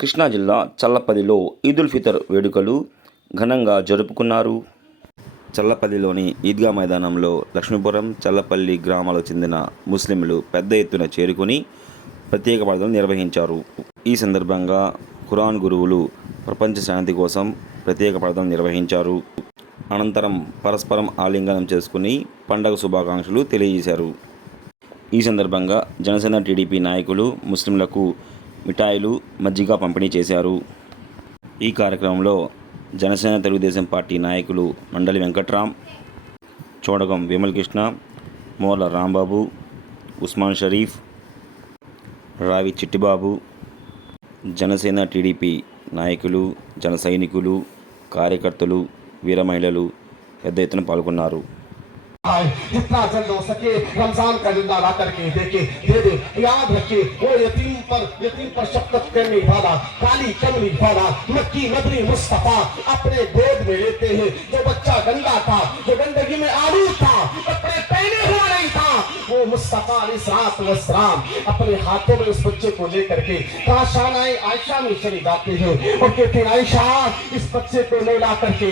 కృష్ణా జిల్లా చల్లపల్లిలో ఈదుల్ ఫితర్ వేడుకలు ఘనంగా జరుపుకున్నారు. చల్లపల్లిలోని ఈద్గా మైదానంలో లక్ష్మీపురం చల్లపల్లి గ్రామాలకు చెందిన ముస్లింలు పెద్ద ఎత్తున చేరుకుని ప్రత్యేక ప్రార్థనలు నిర్వహించారు. ఈ సందర్భంగా ఖురాన్ గురువులు ప్రపంచ శాంతి కోసం ప్రత్యేక ప్రార్థనలు నిర్వహించారు. అనంతరం పరస్పరం ఆలింగనం చేసుకుని పండగ శుభాకాంక్షలు తెలియజేశారు. ఈ సందర్భంగా జనసేన టీడీపీ నాయకులు ముస్లింలకు మిఠాయిలు మజ్జిగ పంపిణీ చేశారు. ఈ కార్యక్రమంలో జనసేన తెలుగుదేశం పార్టీ నాయకులు మండలి వెంకట్రామ్ చోడగం విమల్ కృష్ణ మోర్ల రాంబాబు ఉస్మాన్ షరీఫ్ రావి చిట్టిబాబు జనసేన టీడీపీ నాయకులు జన సైనికులు కార్యకర్తలు వీర మహిళలు పెద్ద ఎత్తున పాల్గొన్నారు. है जितना जल्द हो सके, रमज़ान का ज़िंदा ला करके देखे, दे दे, याद रखे, वो यतीम पर यतीम पर शफकत करने वाला, काली कमली वाला, मक्की, मदनी मुस्तफ़ा अपने गोद में लेते हैं। जो बच्चा गंदा था, जो गंदगी में आलूद था, कपड़े पहने हुआ नहीं था, वो मुस्तफ़ा सलाम अपने हाथों में उस बच्चे को लेकर के कहा शानाए आयशा में चली जाते हैं। और कहते आयशा, इस बच्चे को ले ला करके